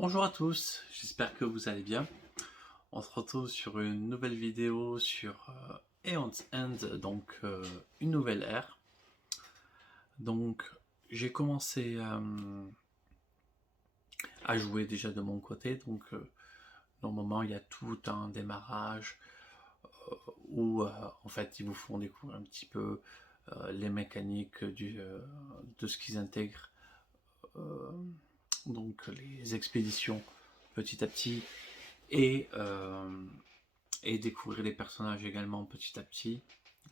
Bonjour à tous, j'espère que vous allez bien. On se retrouve sur une nouvelle vidéo sur Aeon's End, donc une nouvelle ère. Donc j'ai commencé à jouer déjà de mon côté, donc normalement il y a tout un démarrage où en fait ils vous font découvrir un petit peu les mécaniques de ce qu'ils intègrent, euh, donc les expéditions petit à petit et découvrir les personnages également petit à petit,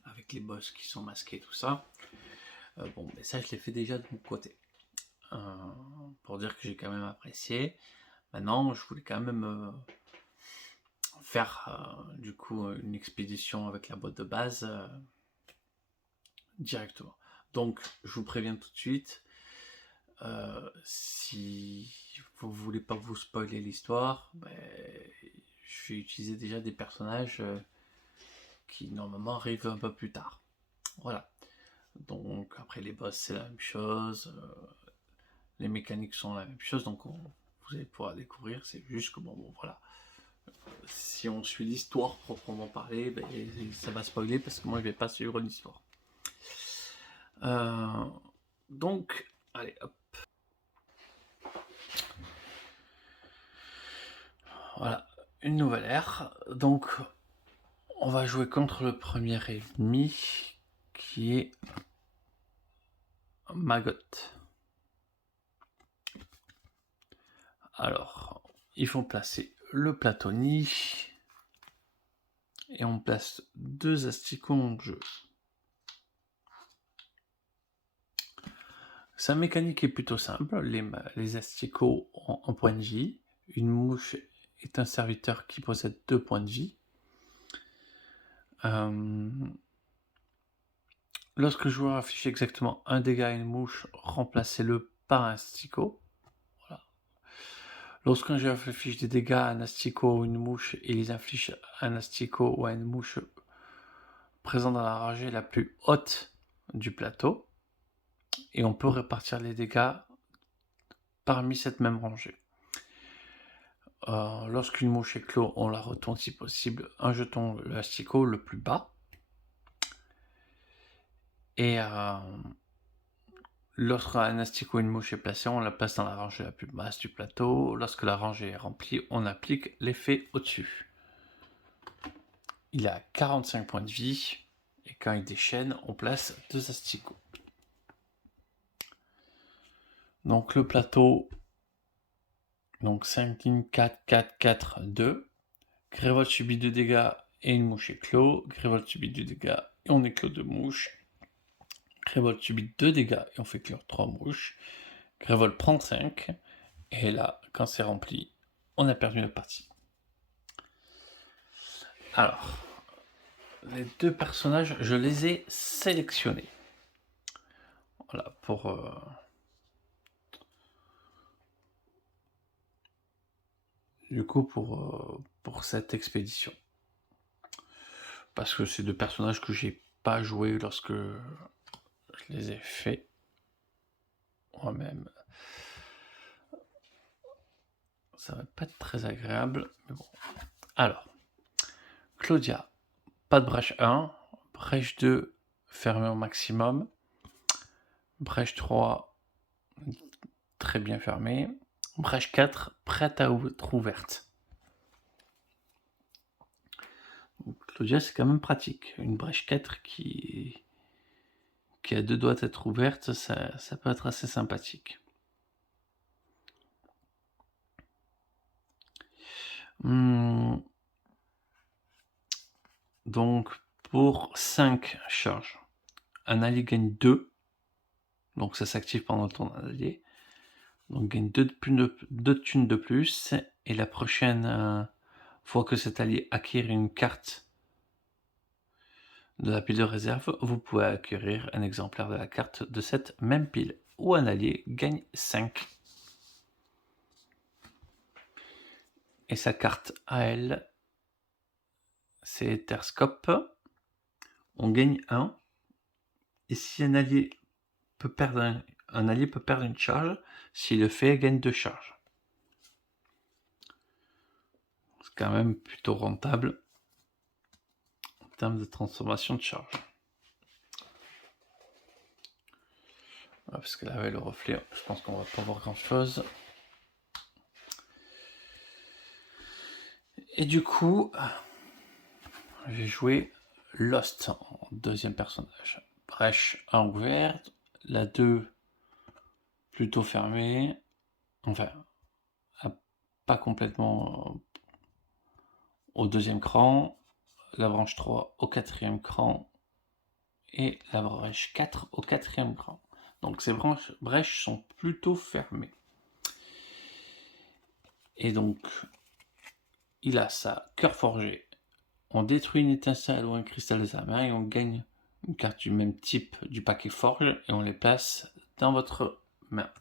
avec les boss qui sont masqués, tout ça. Bon, mais ça, je l'ai fait déjà de mon côté. Pour dire que j'ai quand même apprécié. Maintenant, je voulais quand même faire du coup une expédition avec la boîte de base directement. Donc, je vous préviens tout de suite. Si vous voulez pas vous spoiler l'histoire, ben, je vais utiliser déjà des personnages qui normalement arrivent un peu plus tard. Voilà. Donc après les boss c'est la même chose, les mécaniques sont la même chose, donc vous allez pouvoir découvrir, c'est juste que bon voilà. Si on suit l'histoire proprement parlé, ben, ça va spoiler parce que moi je vais pas suivre l'histoire. Euh, donc, allez hop. Voilà, une nouvelle ère. Donc on va jouer contre le premier ennemi qui est Maggot. Alors, il faut placer le plateau nid et on place 2 asticots en jeu. Sa mécanique est plutôt simple, les asticots ont 1 point de vie, une mouche est un serviteur qui possède 2 points de vie. Lorsque le joueur affiche exactement un dégât à une mouche, remplacez-le par un asticot. Voilà. Lorsqu'un joueur affiche des dégâts à un asticot ou une mouche et les inflige à un asticot ou à une mouche présent dans la rangée la plus haute du plateau, et on peut répartir les dégâts parmi cette même rangée. Lorsqu'une mouche éclot, on la retourne si possible un jeton le asticot le plus bas. Et lorsqu'un asticot ou une mouche est placé, on la place dans la rangée la plus basse du plateau. Lorsque la rangée est remplie, on applique l'effet au-dessus. Il a 45 points de vie, et quand il déchaîne, on place 2 asticots. Donc le plateau, donc 5 lignes, 4, 4, 4, 2. Grévolte subit 2 dégâts et une mouche éclot. Grévolte subit 2 dégâts et on éclot 2 mouches. Grévolte subit 2 dégâts et on fait éclore 3 mouches. Grévolte prend 5. Et là, quand c'est rempli, on a perdu la partie. Alors, les 2 personnages, je les ai sélectionnés. Voilà, du coup, pour cette expédition. Parce que c'est 2 personnages que j'ai pas joué lorsque je les ai faits moi-même. Ça va pas être très agréable, mais bon. Alors, Claudia, pas de brèche 1, brèche 2, fermée au maximum, brèche 3, très bien fermée, brèche 4, prête à être ouverte. Donc, Claudia, c'est quand même pratique. Une brèche 4 qui a 2 doigts d'être ouverte, ça peut être assez sympathique. Donc, pour 5 charges, un allié gagne 2. Donc, ça s'active pendant ton allié. Donc, gagne 2 thunes de plus. Et la prochaine fois que cet allié acquiert une carte de la pile de réserve, vous pouvez acquérir un exemplaire de la carte de cette même pile. Ou un allié gagne 5. Et sa carte à elle, c'est Etherscope. On gagne 1. Et si un allié peut perdre une charge, s'il le fait, il gagne 2 charges. quand même plutôt rentable en termes de transformation de charge. Voilà, parce que là, avec le reflet, je pense qu'on va pas voir grand chose. Et du coup, j'ai joué Lost en deuxième personnage. Brèche ouverte, la 2 plutôt fermée, enfin, pas complètement au deuxième cran, la branche 3 au quatrième cran et la brèche 4 au quatrième cran. Donc ces brèches sont plutôt fermées. Et donc, il a ça, cœur forgé. On détruit une étincelle ou un cristal de sa main et on gagne une carte du même type du paquet forge et on les place dans votre main.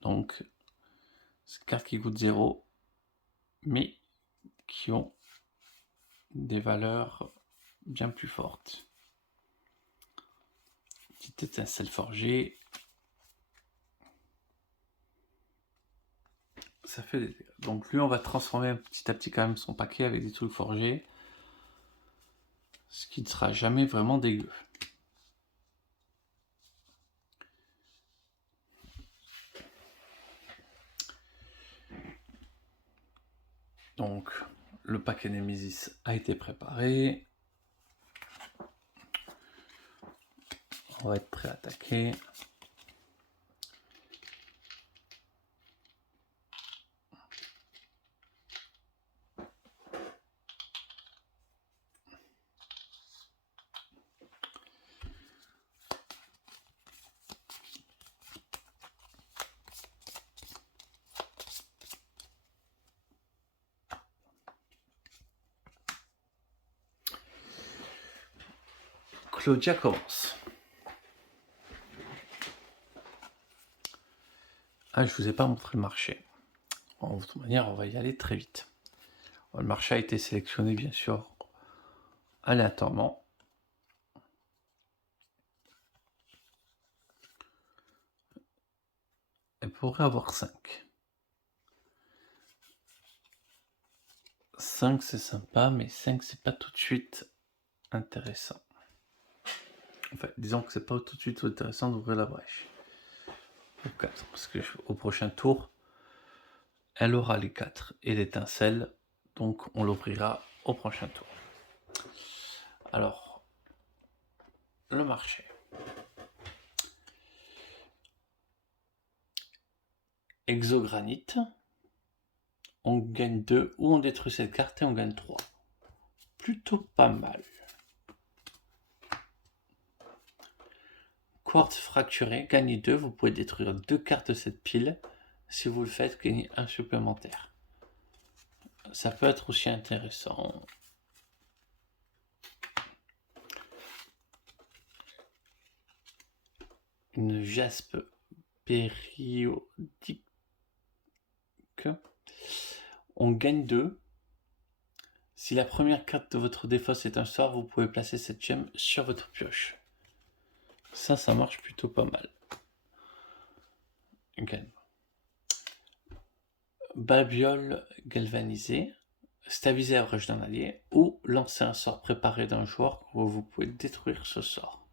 Donc, c'est cartes qui coûtent 0, mais qui ont des valeurs bien plus fortes. Petite étincelle forgée. Ça fait des dégâts. Donc lui, on va transformer petit à petit quand même son paquet avec des trucs forgés. Ce qui ne sera jamais vraiment dégueu. Donc, le paquet Nemesis a été préparé. On va être prêt à attaquer. Claudia commence. Ah, je vous ai pas montré le marché. Bon, de toute manière, on va y aller très vite. Le marché a été sélectionné, bien sûr, aléatoirement. Elle pourrait avoir 5. 5, c'est sympa, mais 5, c'est pas tout de suite intéressant. Enfin, disons que c'est pas tout de suite intéressant d'ouvrir la brèche. Au 4, parce que au prochain tour, elle aura les 4 et l'étincelle, donc on l'ouvrira au prochain tour. Alors, le marché. Exogranite. On gagne 2 ou on détruit cette carte et on gagne 3. Plutôt pas mal. Quartz fracturé, gagnez 2, vous pouvez détruire 2 cartes de cette pile. Si vous le faites, gagnez 1 supplémentaire. Ça peut être aussi intéressant. Une jaspe périodique. On gagne 2. Si la première carte de votre défausse est un sort, vous pouvez placer cette gemme sur votre pioche. Ça marche plutôt pas mal. Gagne. Babiole galvanisée. Stabiliser la brèche d'un allié ou lancer un sort préparé d'un joueur où vous pouvez détruire ce sort.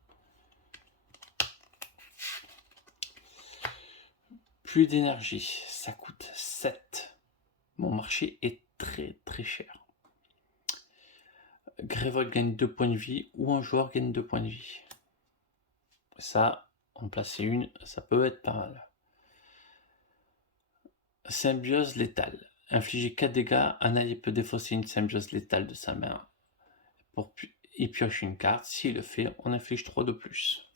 Pluie d'énergie, ça coûte 7. Mon marché est très très cher. Grévold gagne 2 points de vie ou un joueur gagne 2 points de vie. Ça, en placer une, ça peut être pas mal. Symbiose létale. Infliger 4 dégâts, un allié peut défausser une symbiose létale de sa main. Il pioche une carte, s'il le fait, on inflige 3 de plus.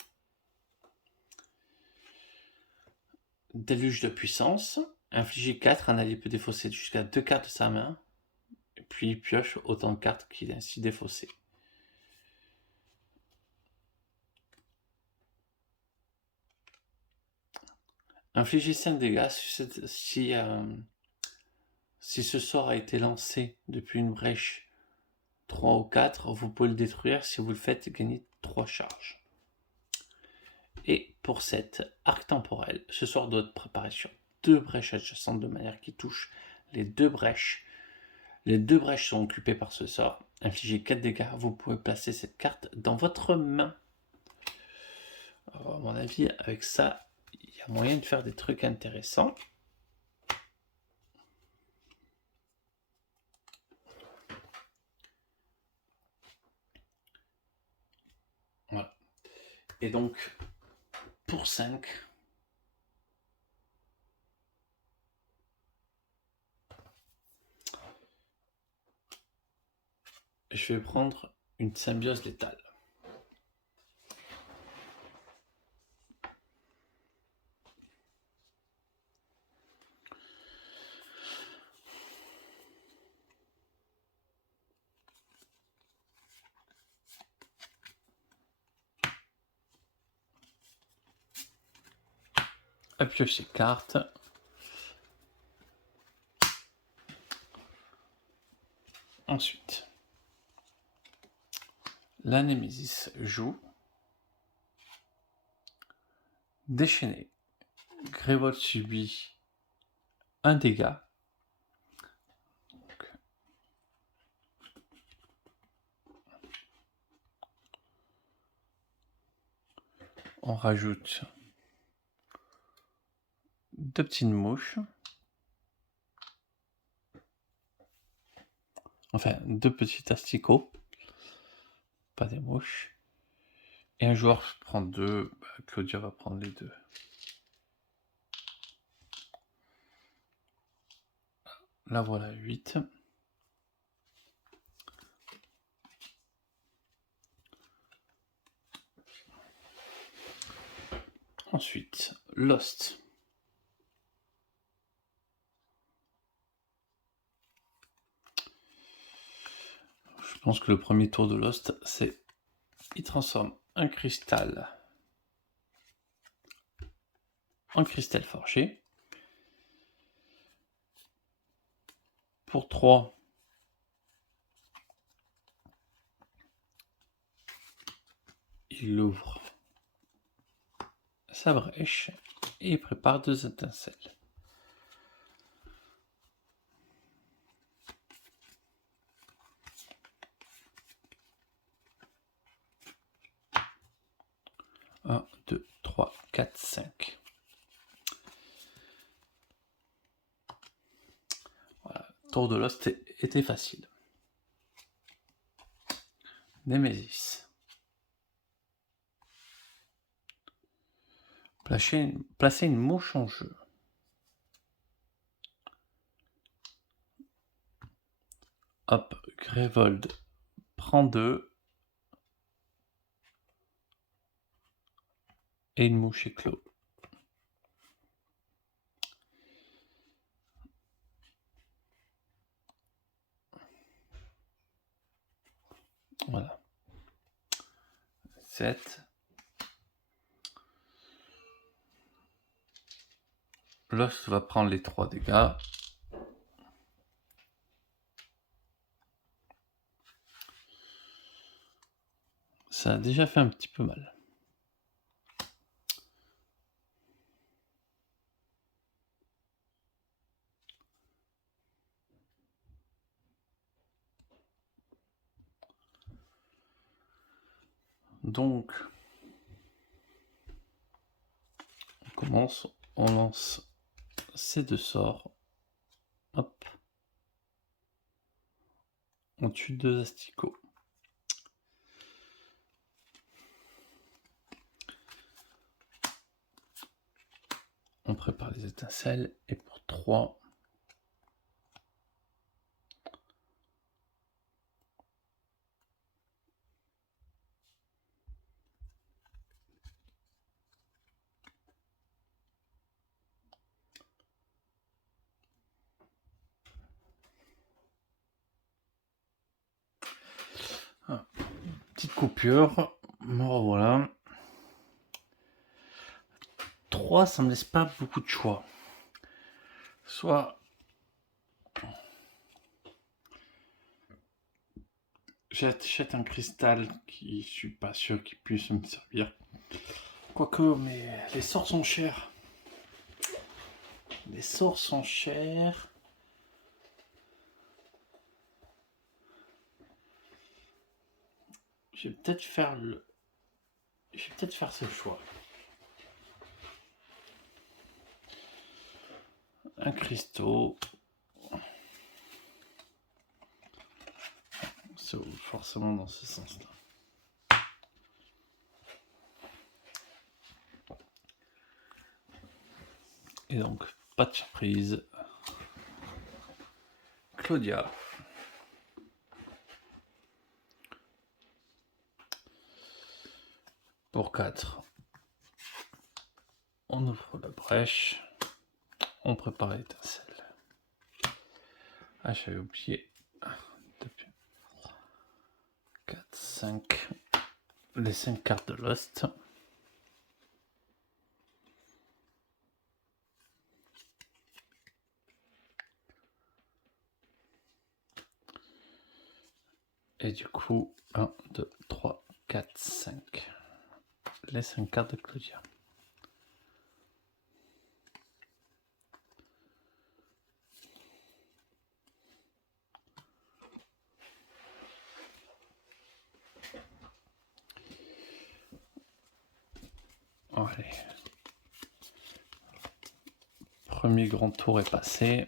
Déluge de puissance. Infliger 4, un allié peut défausser jusqu'à 2 cartes de sa main, puis il pioche autant de cartes qu'il a ainsi défaussé. Infliger 5 dégâts si ce sort a été lancé depuis une brèche 3 ou 4, vous pouvez le détruire. Si vous le faites, gagnez 3 charges. Et pour cette arc temporel, ce sort doit être préparé sur 2 brèches adjacentes de manière qui touche les 2 brèches Les 2 brèches sont occupées par ce sort. Infligez 4 dégâts. Vous pouvez placer cette carte dans votre main. Alors, à mon avis, avec ça, il y a moyen de faire des trucs intéressants. Voilà. Et donc, pour 5, je vais prendre une symbiose létale. À piocher carte. Ensuite, la Némésis joue déchaîné. Grévold subit un dégât. Donc, on rajoute 2 petites mouches. Enfin, 2 petits asticots. Pas des mouches. Et un joueur prend 2. Claudia va prendre les 2. Là voilà 8. Ensuite, Lost. Je pense que le premier tour de Lost, c'est il transforme un cristal en cristal forgé. Pour 3, il ouvre sa brèche et il prépare 2 étincelles. Un, 2, 3, 4, 5. Voilà, tour de Lost était facile. Némésis. Placez une mouche en jeu. Hop, Grévold prend 2. Et une mouche éclot. Voilà. 7. Lost va prendre les 3 dégâts. Ça a déjà fait un petit peu mal. Donc, on commence, on lance ces 2 sorts. Hop. On tue 2 asticots. On prépare les étincelles et pour 3, petite coupure. Bon, voilà. 3, ça me laisse pas beaucoup de choix. Soit j'achète un cristal qui je suis pas sûr qu'il puisse me servir. Quoique, mais les sorts sont chers. Les sorts sont chers. Je vais peut-être faire ce choix. Un cristaux. C'est forcément dans ce sens-là. Et donc, pas de surprise. Claudia. Pour 4. On ouvre la brèche. On prépare l'étincelle. Ah, j'avais oublié. 4, 5. Les 5 cartes de Lost. Et du coup, 1, 2, 3, 4, 5. Les 5 cartes de Claudia. Allez. Premier grand tour est passé.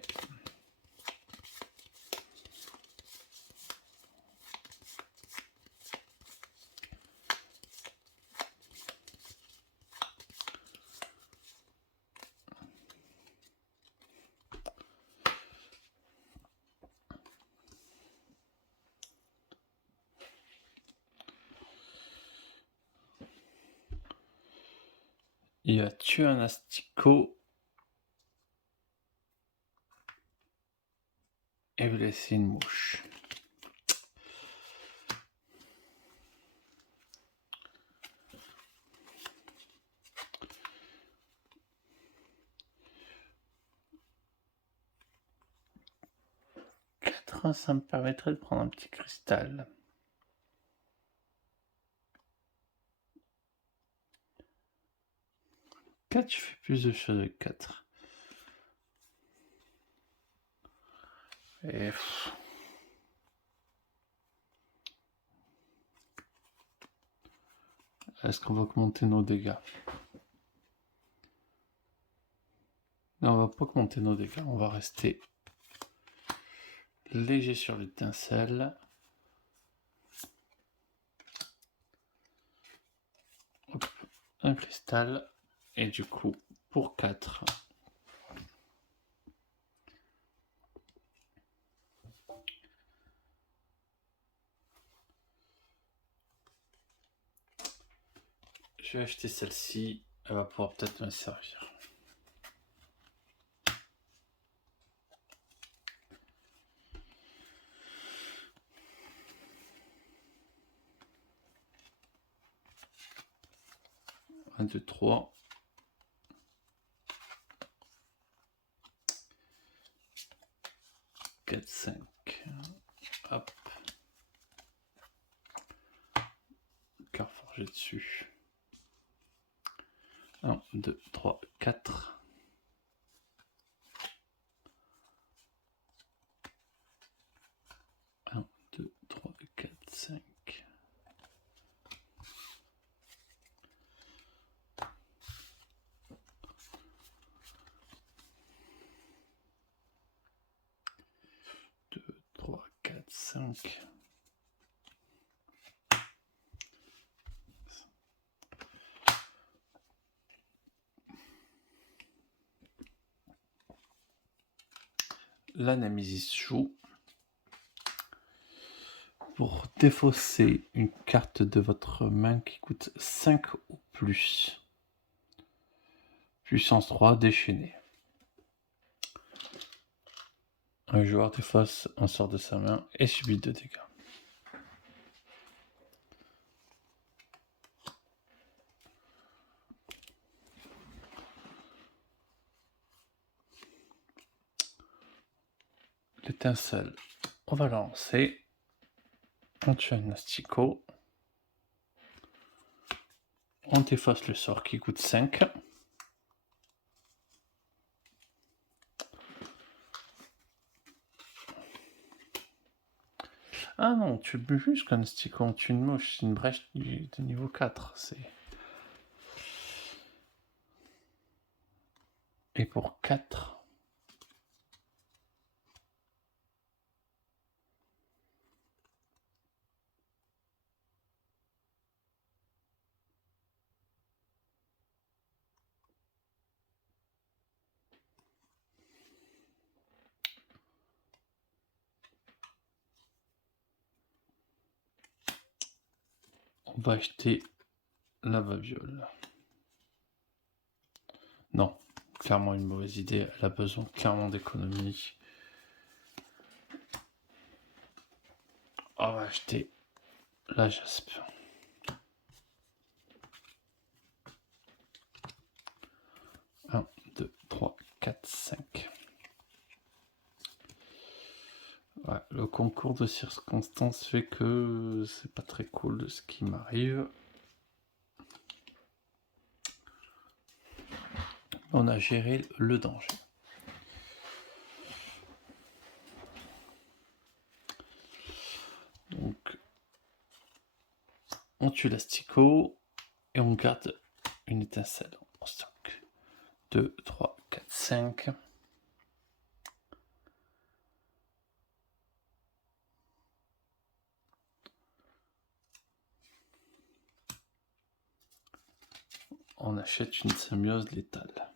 Il va tuer un asticot et vous laisser une mouche. Ça me permettrait de prendre un petit cristal. Quatre, je fais plus de choses avec 4. Et... Est-ce qu'on va augmenter nos dégâts? Non, on va pas augmenter nos dégâts. On va rester léger sur l'étincelle. Un cristal. Et du coup, pour 4. Je vais acheter celle-ci. Elle va pouvoir peut-être me servir. Un, 2, 3. 4, 5. Hop. Cœur forgé dessus. 1, 2, 3, 4. 1, 2, 3, 4, 5. La Némésis joue. Pour défausser une carte de votre main qui coûte 5 ou plus. Puissance 3, déchaîné. Un joueur défausse un sort de sa main et subit 2 dégâts. L'étincelle, on va lancer. On tue un asticot. On défausse le sort qui coûte 5. Ah non, tu le musques un asticot, tu le mouches, c'est une brèche de niveau 4. Et pour 4... On va acheter la babiole. Non, clairement une mauvaise idée. Elle a besoin clairement d'économie. On va acheter la jaspe. 1, 2, 3, 4, 5. Ouais, le concours de circonstances fait que c'est pas très cool de ce qui m'arrive. On a géré le danger. Donc, on tue l'asticot et on garde une étincelle en stock. 2, 3, 4, 5. On achète une symbiose létale.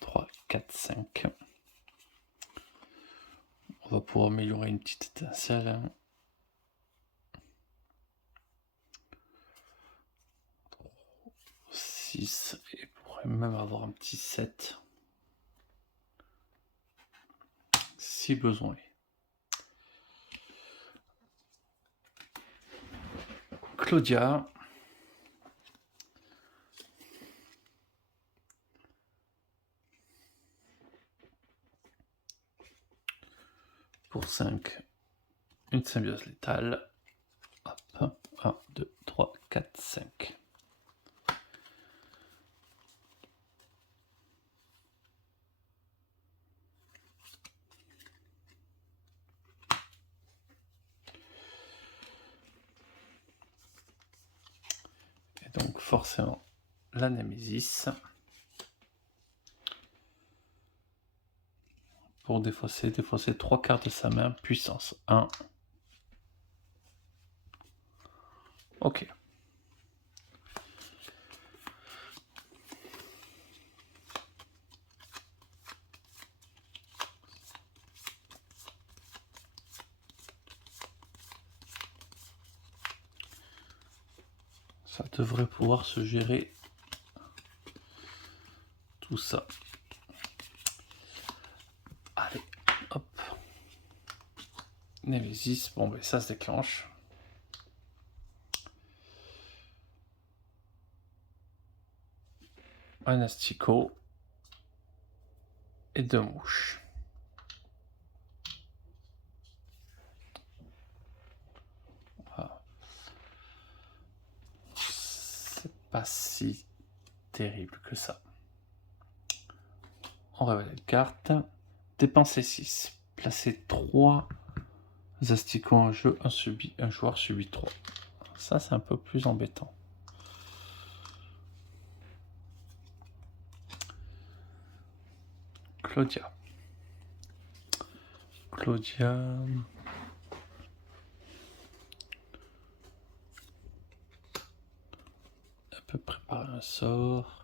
3, 4, 5. On va pouvoir améliorer une petite étincelle. 6, et pourrait même avoir un petit 7 si besoin est. Claudia. Pour 5, une symbiose létale. Hop, 1, 2, 3, 4, 5. Et donc forcément la Némésis. Pour défausser 3 quarts de sa main, puissance 1. Ok. Ça devrait pouvoir se gérer tout ça. Allez, hop. Némésis, bon ben ça se déclenche. Un asticot et 2 mouches. Voilà. C'est pas si terrible que ça. On révèle une carte. Dépenser 6. Placer 3 asticots en jeu. Un joueur subit 3. Ça, c'est un peu plus embêtant. Claudia. Elle peut préparer un sort.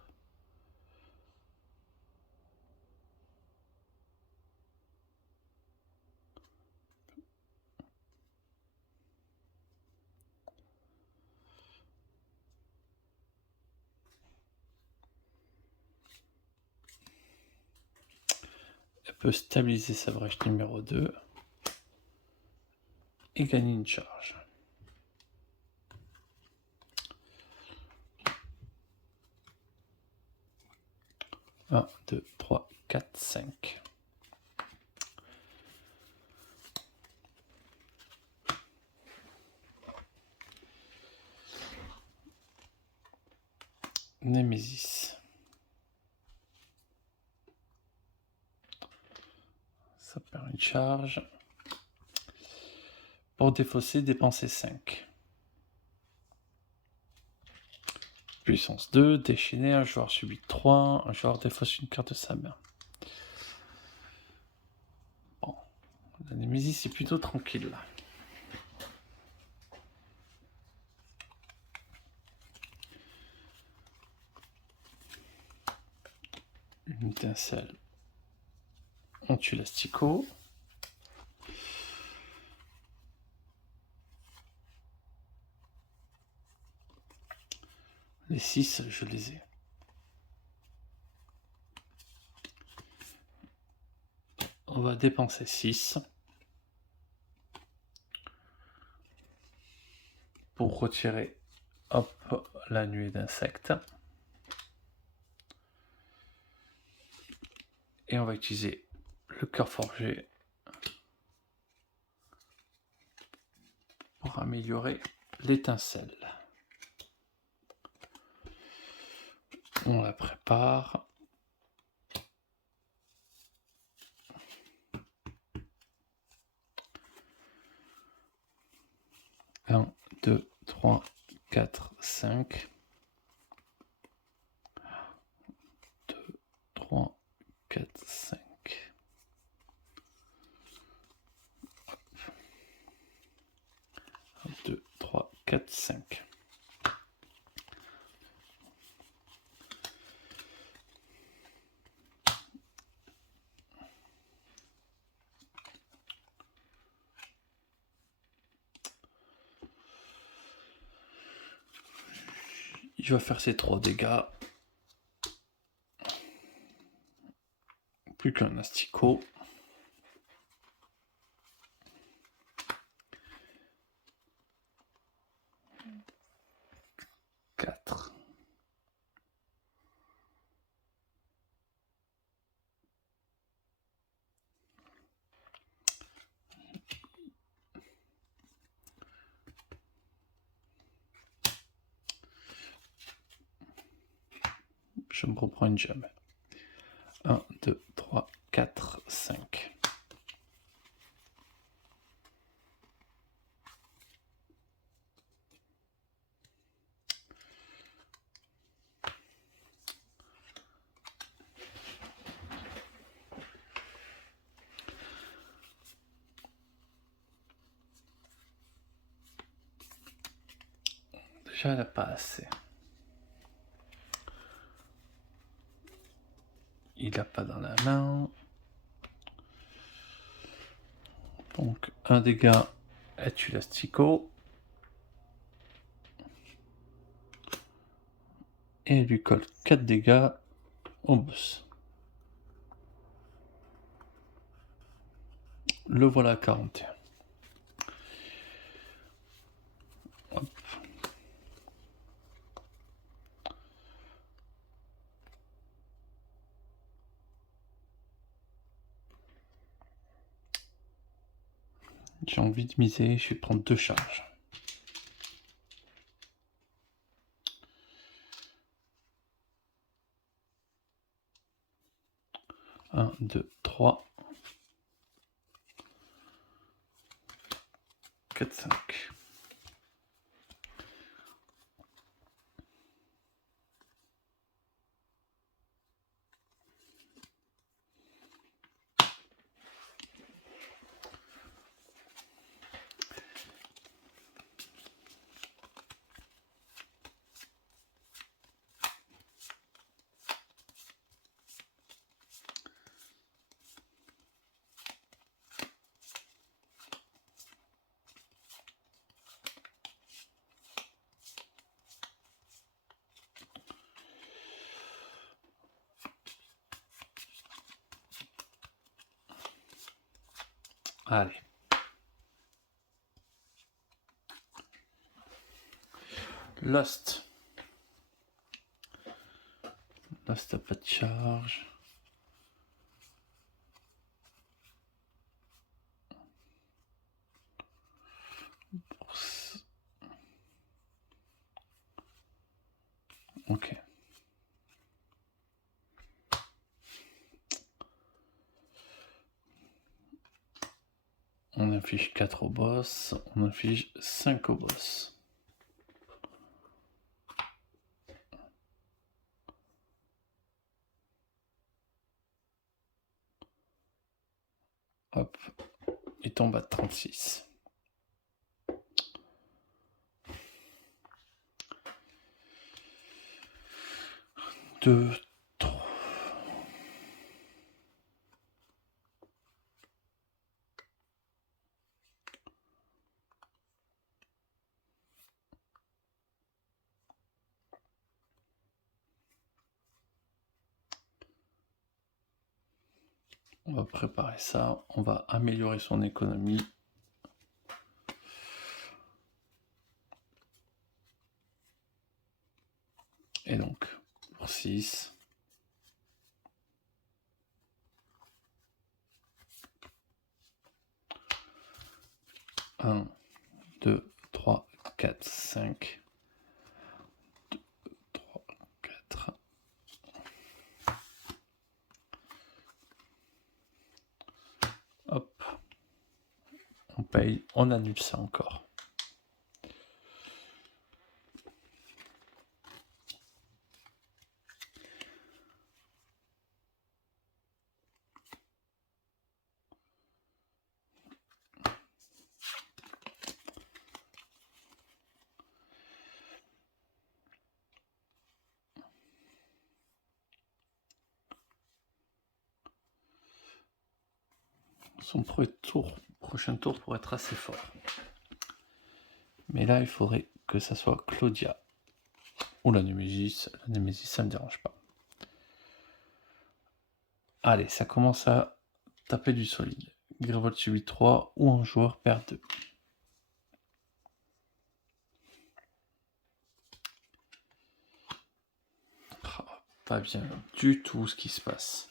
Elle peut stabiliser sa brèche numéro 2 et gagner une charge. Un, 2, 3, 4, 5. Némésis. Ça perd une charge. Pour défausser, dépensez 5. Puissance 2, déchaîner, un joueur subit 3, un joueur défausse une carte de sa main. Bon, la Némésis est plutôt tranquille là. Une étincelle. On tue l'asticot. Les 6, je les ai. On va dépenser 6 pour retirer, hop, la nuée d'insectes. Et on va utiliser le cœur forgé pour améliorer l'étincelle. On la prépare. Un, 2, 3, 4, 5. 2, 3, 4, 5. 2, 3, 4, 5. Il va faire ses 3 dégâts. Plus qu'un asticot. Je me reprends une gemme. 1, 2, 3, 4, 5. Déjà, elle n'a pas assez. Il n'a pas dans la main. Donc, un dégât, elle tue l'asticot. Et elle lui colle 4 dégâts au boss. Le voilà à 41. Hop. J'ai envie de miser, je vais prendre 2 charges. 1, 2, 3, 4, 5. Allez. Lost. Lost n'a pas de charge. Ok. On inflige 4 au boss, on inflige 5 au boss. Hop, il tombe à 36. Deux, trois. On va préparer ça, on va améliorer son économie. Et donc, pour 6. 1, 2, 3, 4, 5. 2, 3, 4. Hop. On paye, on annule ça encore. Son prochain tour pourrait être assez fort. Mais là, il faudrait que ça soit Claudia ou la Némésis. La Némésis, ça ne me dérange pas. Allez, ça commence à taper du solide. Grivold subit 3 ou un joueur perd 2. Pas bien du tout ce qui se passe.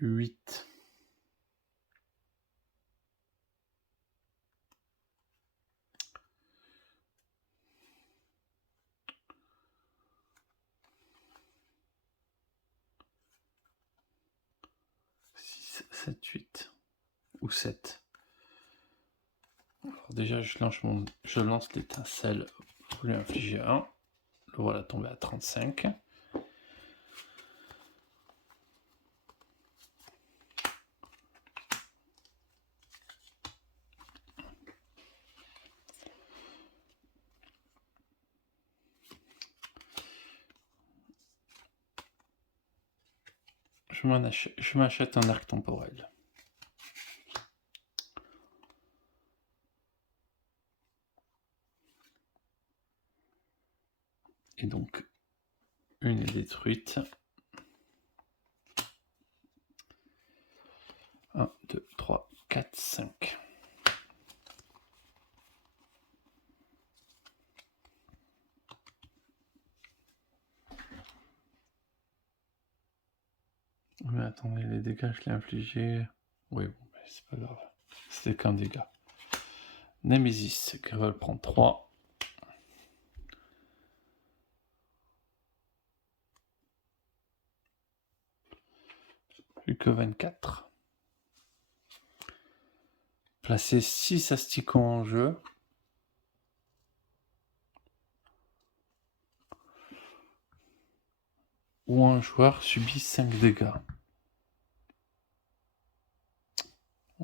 Huit. Six, 7, 8. Ou 7. Alors déjà, je lance l'étincelle pour lui infliger 1. Le voilà tombé à 35. Je m'achète un arc temporel. Et donc, une est détruite. 1, 2, 3, 4, 5. Mais attendez, les dégâts, je l'ai infligé. Oui, bon, c'est pas grave. C'était qu'un dégât. Némésis, Grivold prend 3. Plus que 24. Placez 6 asticots en jeu. Ou un joueur subit 5 dégâts.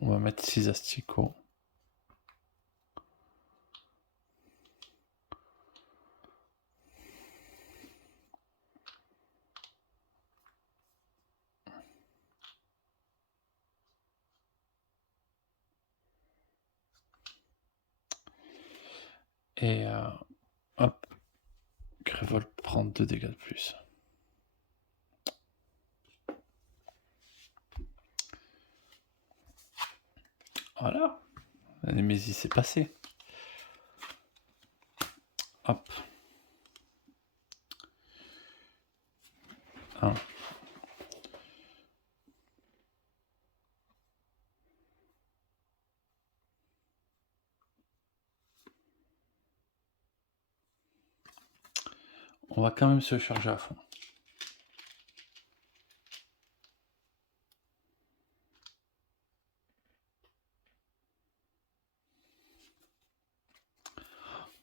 On va mettre 6 asticots. Et hop, Grivold prend 2 dégâts de plus. Voilà, la Némésis est passée. Hop. 1, On va quand même se charger à fond.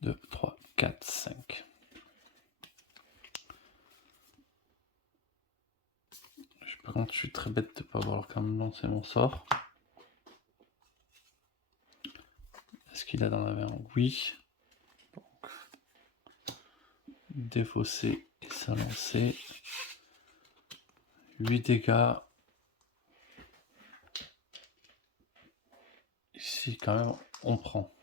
Deux, 3, 4, 5. Par contre, je suis très bête de ne pas avoir quand même lancé mon sort. Est-ce qu'il a dans la main? Oui. Donc, défausser et ça lancer. 8 dégâts. Ici, quand même, on prend.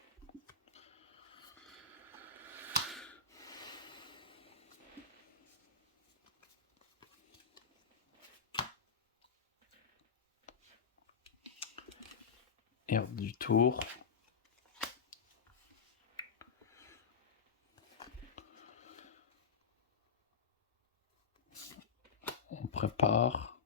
Et du tour. On prépare.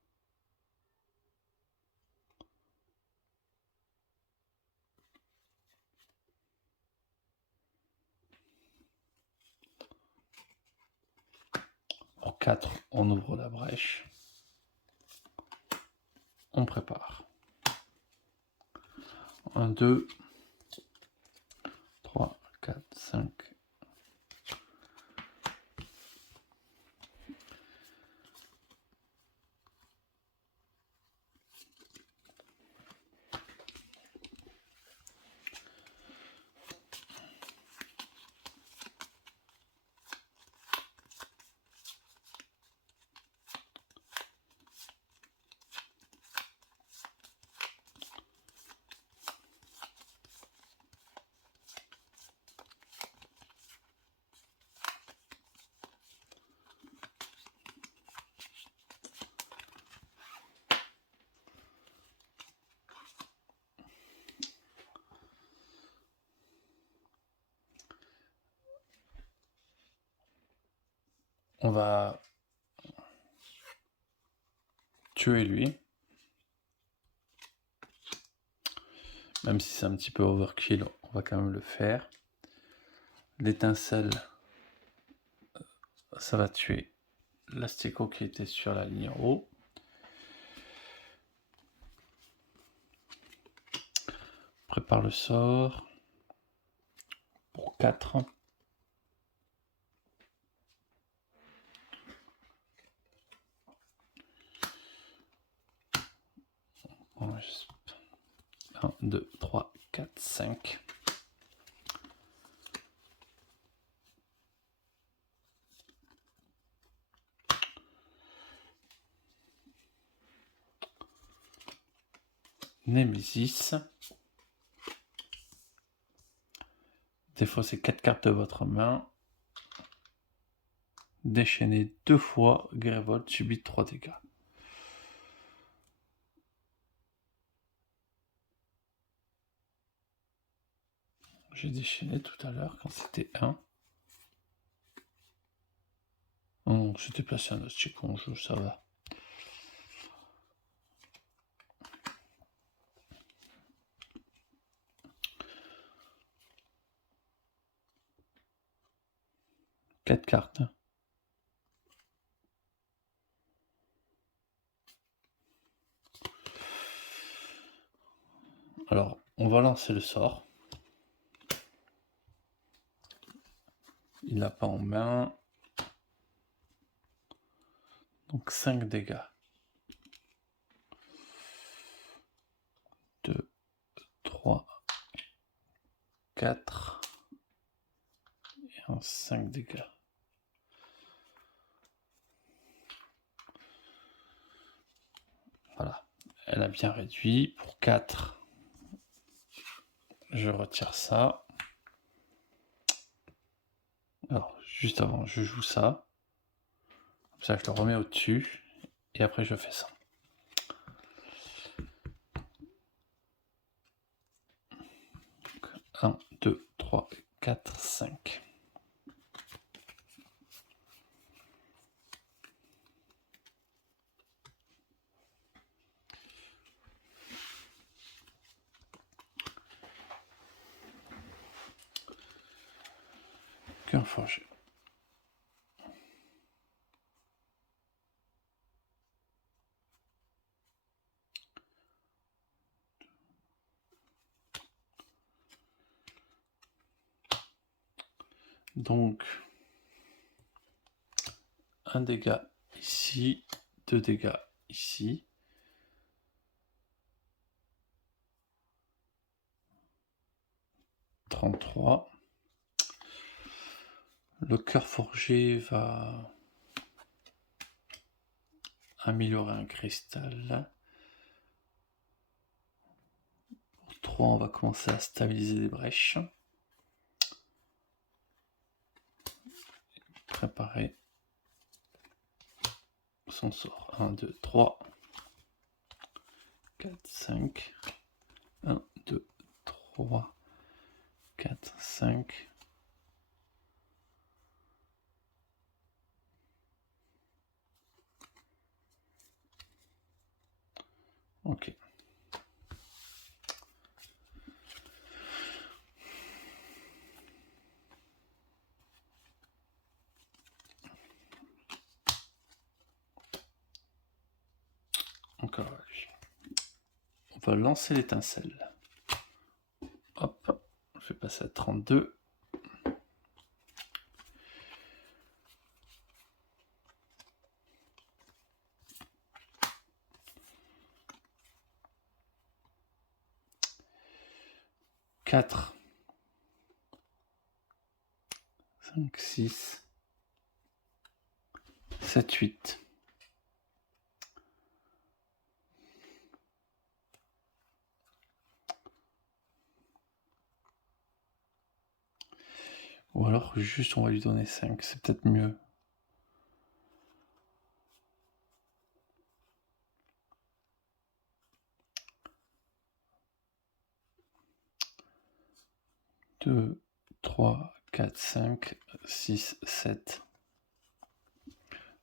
Pour 4, on ouvre la brèche. On prépare. 1, 2, 3, 4, 5. On va tuer lui. Même si c'est un petit peu overkill, on va quand même le faire. L'étincelle, ça va tuer l'astéco qui était sur la ligne en haut. Prépare le sort. Pour 4. Bon, 1, 2, 3, 4, 5. Némésis. Défaussez 4 cartes de votre main. Déchaînez 2 fois. Grévolte subit 3 dégâts. J'ai déchaîné tout à l'heure quand c'était 1. Non, c'était placé un astéco en jeu, ça va. Quatre cartes. Alors, on va lancer le sort. Il n'a pas en main. Donc 5 dégâts. 2, 3, 4. Et un 5 dégâts. Voilà. Elle a bien réduit. Pour 4, je retire ça. Alors, juste avant, je joue ça. Comme ça, je le remets au-dessus. Et après, je fais ça. Donc, 1, 2, 3, 4, 5. Qu'un forgé. Donc, un dégât ici, 2 dégâts ici. « 33. Le cœur forgé va améliorer un cristal. Pour 3, on va commencer à stabiliser les brèches. Préparer son sort. 1, 2, 3, 4, 5. 1, 2, 3, 4, 5. Ok. Encore lui. On va lancer l'étincelle. Hop, je vais passer à 32. « 4, 5, 6, 7, 8. Ou alors juste on va lui donner 5, c'est peut-être mieux. « 2, 3, 4, 5, 6, 7.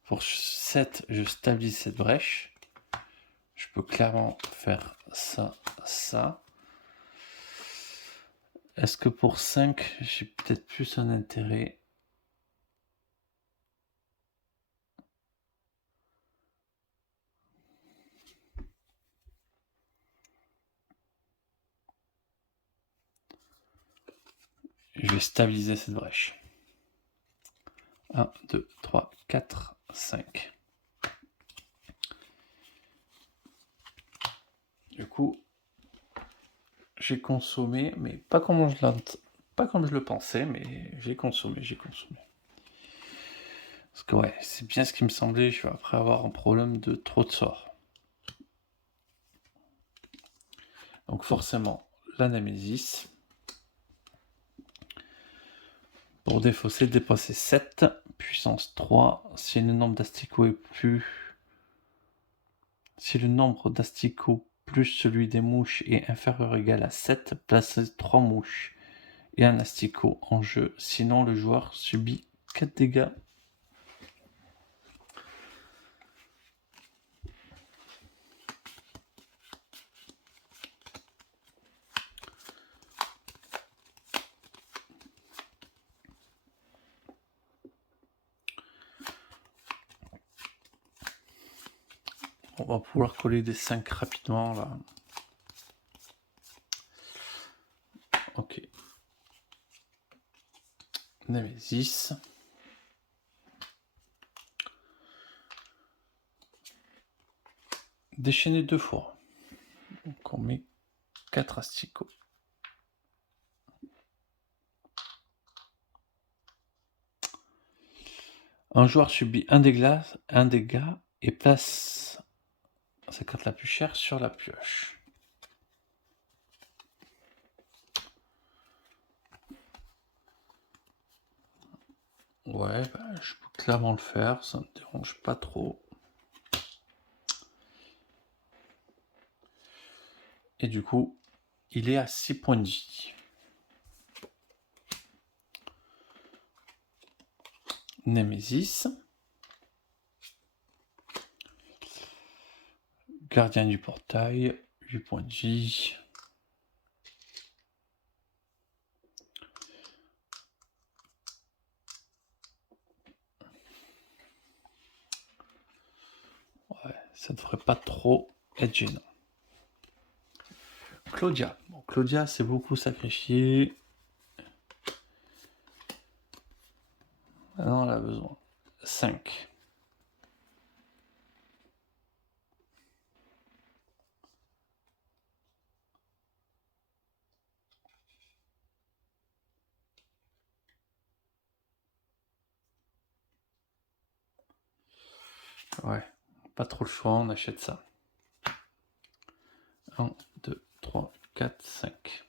Pour 7, je stabilise cette brèche. Je peux clairement faire ça, ça. Est-ce que pour 5, j'ai peut-être plus un intérêt? Je vais stabiliser cette brèche. 1, 2, 3, 4, 5. Du coup, j'ai consommé, mais pas comme je le pensais, mais j'ai consommé. Parce que ouais, c'est bien ce qui me semblait, je vais après avoir un problème de trop de sorts. Donc forcément, la Némésis. Pour défausser, dépasser 7, puissance 3. Si le nombre d'asticots est plus... Si le nombre d'asticots plus celui des mouches est inférieur ou égal à 7, placez 3 mouches et un asticot en jeu. Sinon, le joueur subit 4 dégâts. On va pouvoir coller des 5 rapidement là. Ok. Némésis. Déchaîner 2 fois. Donc on met 4 asticots. Un joueur subit un dégât et place sa carte la plus chère sur la pioche. Ouais, bah, je peux clairement le faire, ça me dérange pas trop. Et du coup, il est à 6 points de vie. Némésis. Gardien du portail, 8 points de vie. Ouais, ça devrait pas trop être gênant. Claudia. Bon, Claudia s'est beaucoup sacrifiée. Maintenant, elle a besoin. 5. Ouais, pas trop le choix, on achète ça. 1, 2, 3, 4, 5.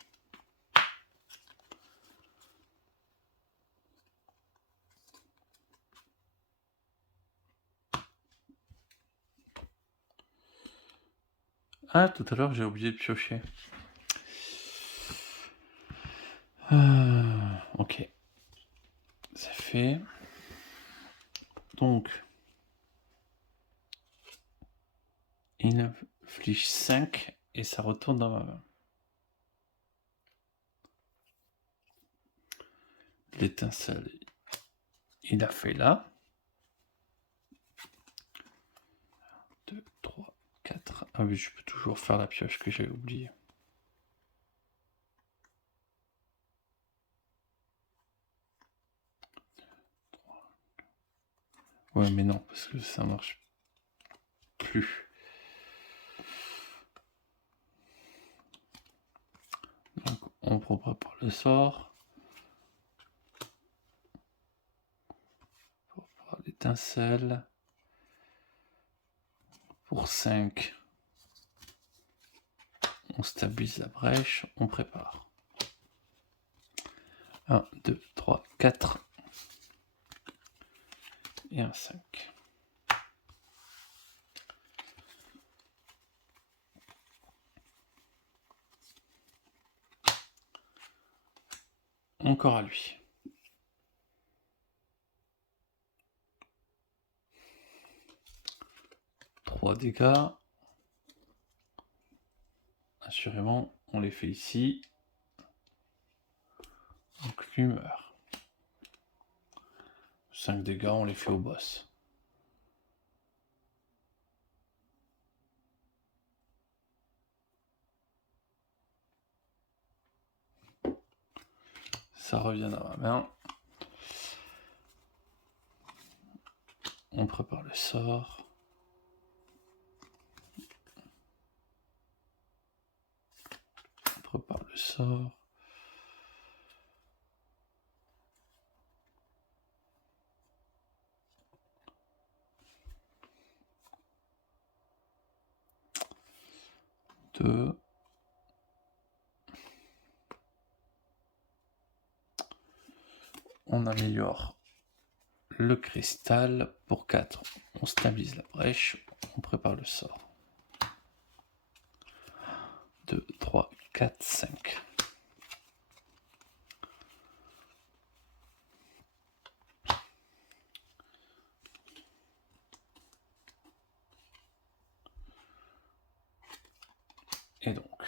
Ah, tout à l'heure, j'ai oublié de piocher. Ok. C'est fait. Donc, il inflige 5 et ça retourne dans ma main. L'étincelle, il a fait là. 2, 3, 4. Ah oui, je peux toujours faire la pioche que j'avais oublié. Ouais, mais non, parce que ça marche plus. Donc, on prépare le sort. On prépare l'étincelle. Pour 5. On stabilise la brèche, on prépare. 1, 2, 3, 4. Et un 5. Encore à lui. 3 dégâts. Assurément, on les fait ici. Donc lui meurt. 5 dégâts, on les fait au boss. Ça revient dans ma main. On prépare le sort. On prépare le sort. Deux. On améliore le cristal. Pour 4, on stabilise la brèche. On prépare le sort. 2, 3, 4, 5. Et donc,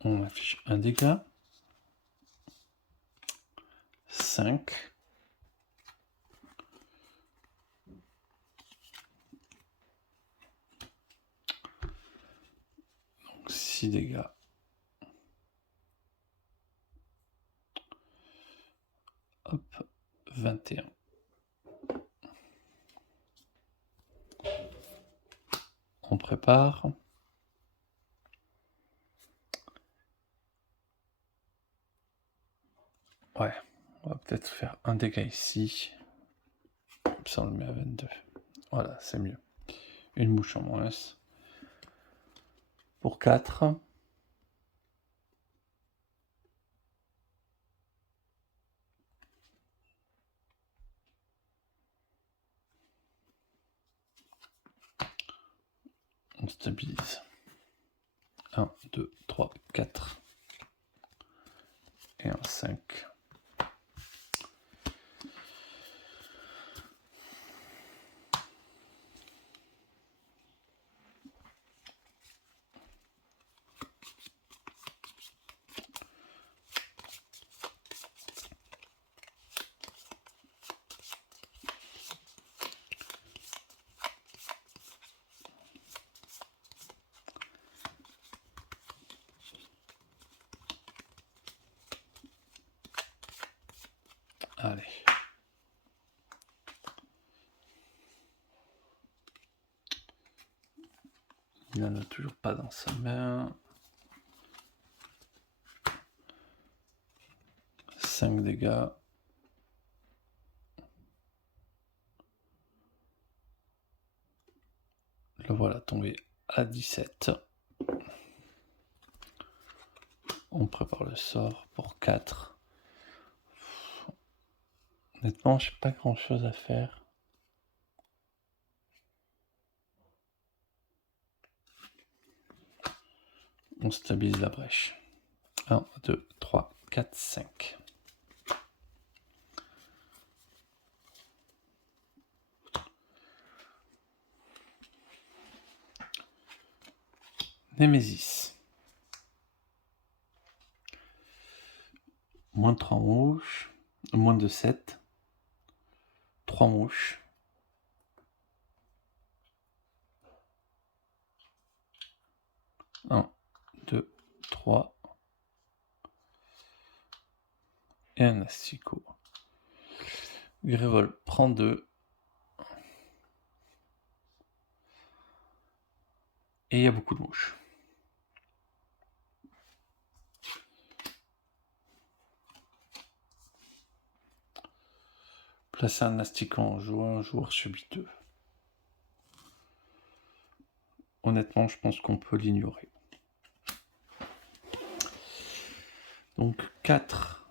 on affiche un dégât. 5. Donc 6 dégâts. Hop, 21. On prépare. Ouais, on va peut-être faire un dégât ici. Comme ça, on le met à 22. Voilà, c'est mieux. Une mouche en moins. Pour 4. On stabilise. 1, 2, 3, 4. Et un 5. Allez. Il n'en a toujours pas dans sa main. 5 dégâts. Le voilà tombé à 17. On prépare le sort pour 4. Honnêtement, j'ai pas grand chose à faire. On stabilise la brèche. 1, 2, 3, 4, 5. Némésis. Moins 3 mouches. Moins de 7. 3 mouches. Un, 2, 3. Et un asticot. Grévol prend 2. Et il y a beaucoup de mouches. Placer un asticot en jeu, un joueur subit 2. Honnêtement, je pense qu'on peut l'ignorer. Donc 4.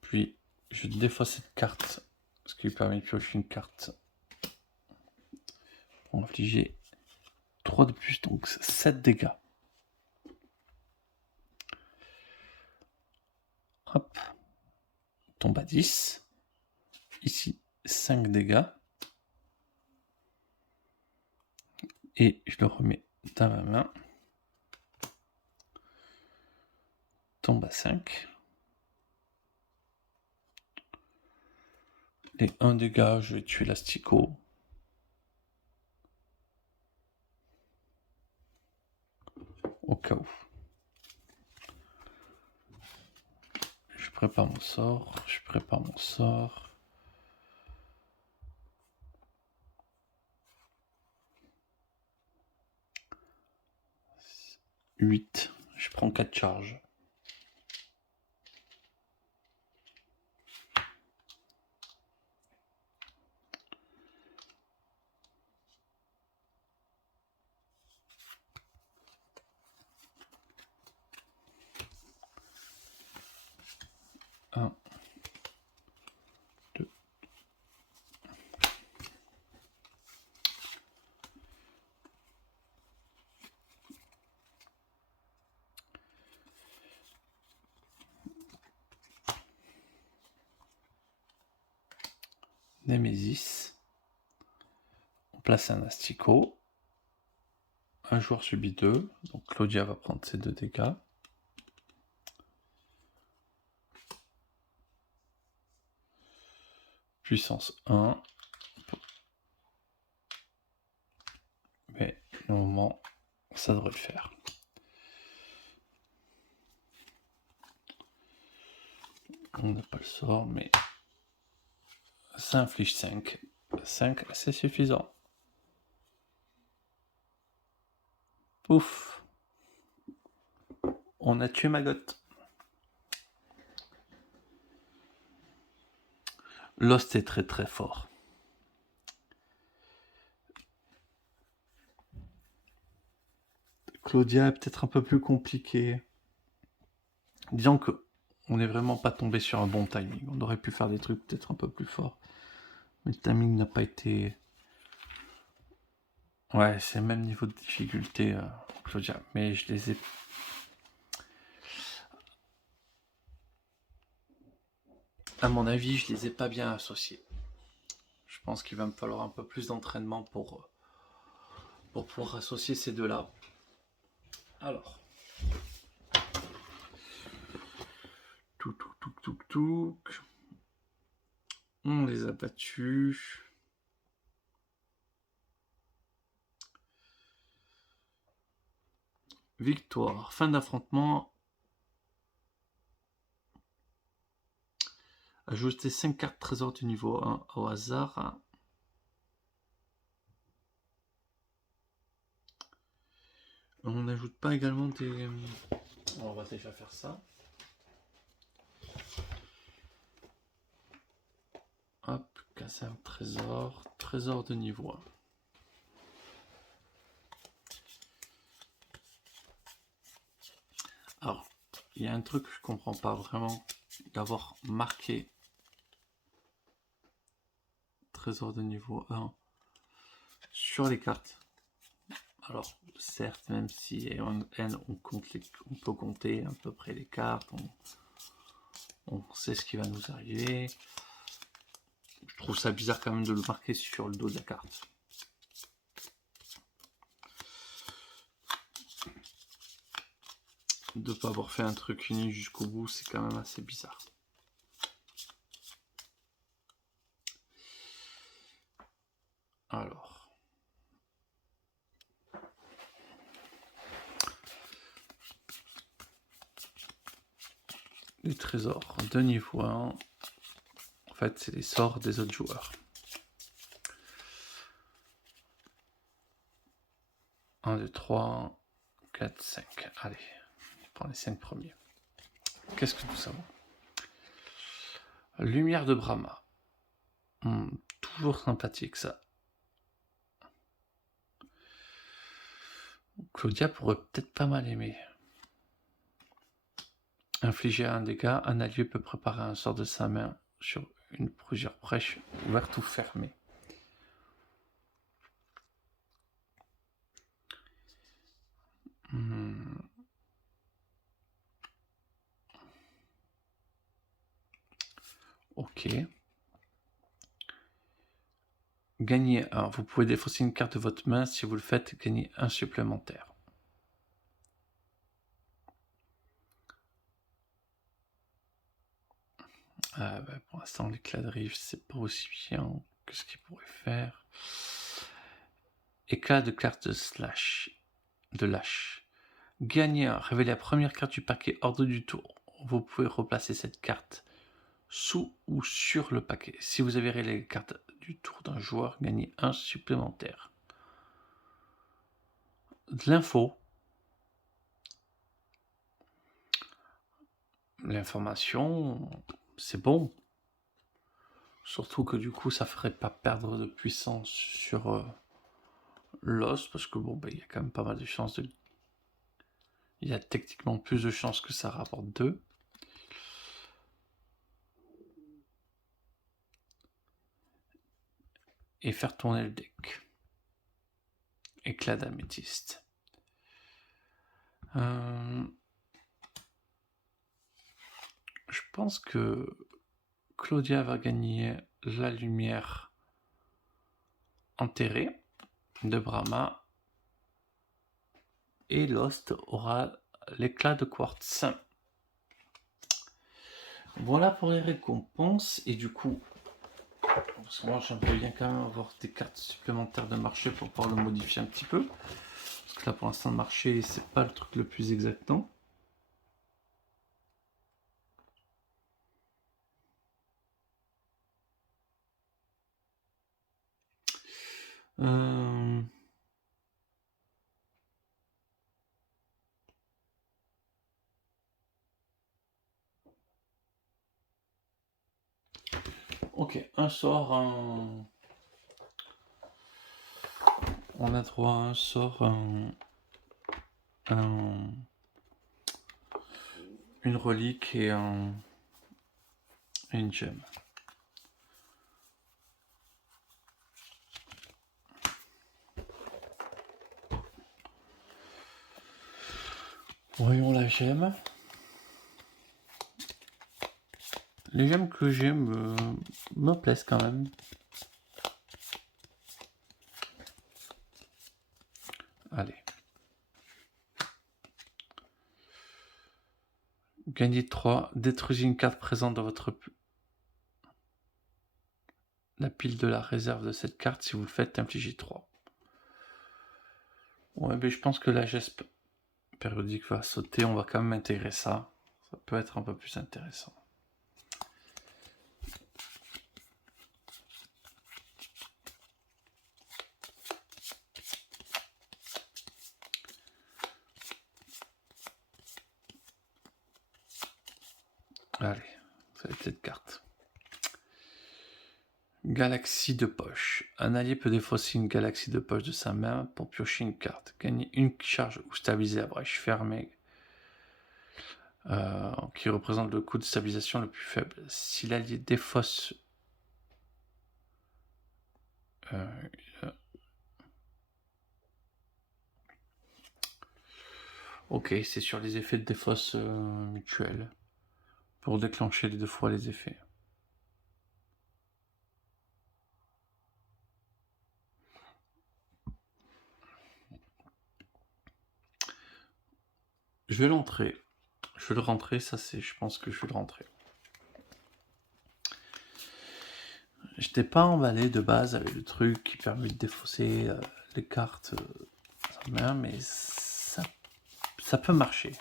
Puis je défausse cette carte, ce qui lui permet de piocher une carte pour infliger 3 de plus, donc 7 dégâts. Hop. Tombe à 10. Ici, 5 dégâts. Et je le remets dans ma main. Tombe à 5. Les 1 dégât, je vais tuer l'asticot. Au cas où. Je prépare mon sort. 8. Je prends 4 charges. Un, 2. Némésis. On place un asticot. Un joueur subit 2. Donc Claudia va prendre ses 2 dégâts. Puissance 1. Mais normalement, ça devrait le faire. On n'a pas le sort, mais ça inflige 5. 5, c'est suffisant. Ouf. On a tué Maggot. Lost est très très fort. Claudia est peut-être un peu plus compliqué. Disons que on n'est vraiment pas tombé sur un bon timing. On aurait pu faire des trucs peut-être un peu plus forts. Mais le timing n'a pas été... Ouais, c'est le même niveau de difficulté, Claudia. Mais je les ai... À mon avis, je les ai pas bien associés. Je pense qu'il va me falloir un peu plus d'entraînement pour pouvoir associer ces deux-là. Alors. Touc. On les a battus. Victoire. Fin d'affrontement. Ajouter 5 cartes trésor du niveau 1 au hasard. On n'ajoute pas également des... On va déjà faire ça. Hop, casser un trésor. Trésor de niveau 1. Alors, il y a un truc que je comprends pas vraiment. D'avoir marqué trésor de niveau 1 sur les cartes. Alors, certes, même si on peut compter à peu près les cartes, on sait ce qui va nous arriver. Je trouve ça bizarre quand même de le marquer sur le dos de la carte. De ne pas avoir fait un truc uni jusqu'au bout, c'est quand même assez bizarre. Alors. Les trésors de niveau 1, en fait, c'est les sorts des autres joueurs. 1, 2, 3, 4, 5. Allez, on prend les 5 premiers. Qu'est-ce que nous avons? Lumière de Brahma. Toujours sympathique, ça. Claudia pourrait peut-être pas mal aimer. Infliger un dégât, un allié peut préparer un sort de sa main sur une plusieurs brèches ouvertes ou fermées. Ok. Gagnez 1. Vous pouvez défausser une carte de votre main. Si vous le faites, gagnez 1 supplémentaire. Pour l'instant, l'éclat de rive, c'est pas aussi bien que ce qu'il pourrait faire. Éclat de carte de lâche. Gagnez 1. Révélez la première carte du paquet hors du tour. Vous pouvez replacer cette carte sous ou sur le paquet. Si vous avez révélé les cartes du tour d'un joueur, gagnez 1 supplémentaire. De l'info. L'information, c'est bon. Surtout que du coup, ça ferait pas perdre de puissance sur l'os, parce que bon, il y a quand même pas mal de chances de... Il y a techniquement plus de chances que ça rapporte 2. Et faire tourner le deck. Éclat d'améthyste. Je pense que Claudia va gagner la lumière enterrée de Brahma. Et Lost aura l'éclat de quartz. Voilà pour les récompenses. Et du coup, parce que moi j'aimerais bien quand même avoir des cartes supplémentaires de marché pour pouvoir le modifier un petit peu. Parce que là pour l'instant le marché c'est pas le truc le plus exactant. Ok, un sort, on a droit à un sort, une relique et une gemme. Voyons la gemme. Les gemmes que j'aime me plaisent quand même. Allez. Gagnez 3. Détruisez une carte présente dans la pile de la réserve de cette carte. Si vous le faites, infligez 3. Ouais, mais je pense que la geste périodique va sauter. On va quand même intégrer ça. Ça peut être un peu plus intéressant. Allez, ça va être cette carte. Galaxie de poche. Un allié peut défausser une galaxie de poche de sa main pour piocher une carte. Gagner une charge ou stabiliser la brèche fermée qui représente le coût de stabilisation le plus faible. Si l'allié défausse ok, c'est sur les effets de défausse mutuelle pour déclencher les 2 fois les effets. Je vais l'entrer. Je vais le rentrer, ça c'est. Je pense que je vais le rentrer. J'étais pas emballé de base avec le truc qui permet de défausser les cartes sa main, mais ça peut marcher.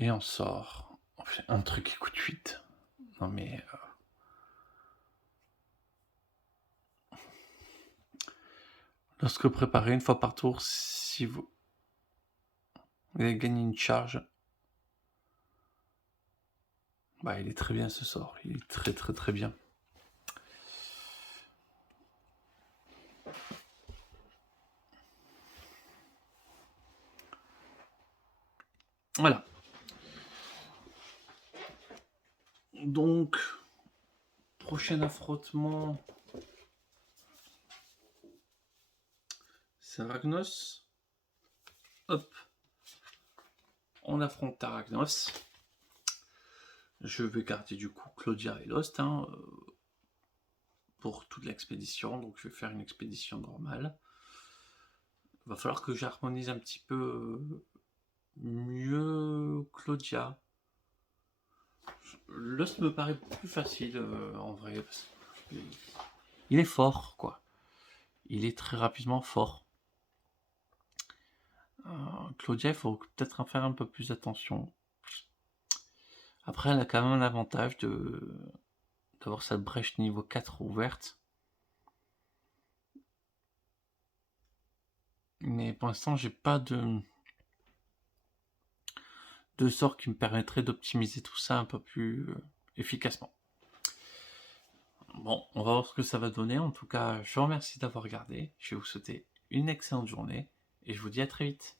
Et on sort. On fait un truc qui coûte 8. Non mais. Lorsque préparé une fois par tour, si vous avez gagné une charge. Bah, il est très bien ce sort. Il est très très très bien. Voilà. Donc, prochain affrontement. C'est Ragnos. Hop. On affronte Aragnos. Je vais garder du coup Claudia et Lost pour toute l'expédition. Donc je vais faire une expédition normale. Il va falloir que j'harmonise un petit peu mieux Claudia. Lost me paraît plus facile en vrai. Il est fort, quoi. Il est très rapidement fort. Claudia, il faut peut-être en faire un peu plus attention. Après, elle a quand même l'avantage d'avoir sa brèche niveau 4 ouverte. Mais pour l'instant, j'ai pas de sort qui me permettrait d'optimiser tout ça un peu plus efficacement. Bon, on va voir ce que ça va donner. En tout cas, je vous remercie d'avoir regardé. Je vais vous souhaiter une excellente journée et je vous dis à très vite.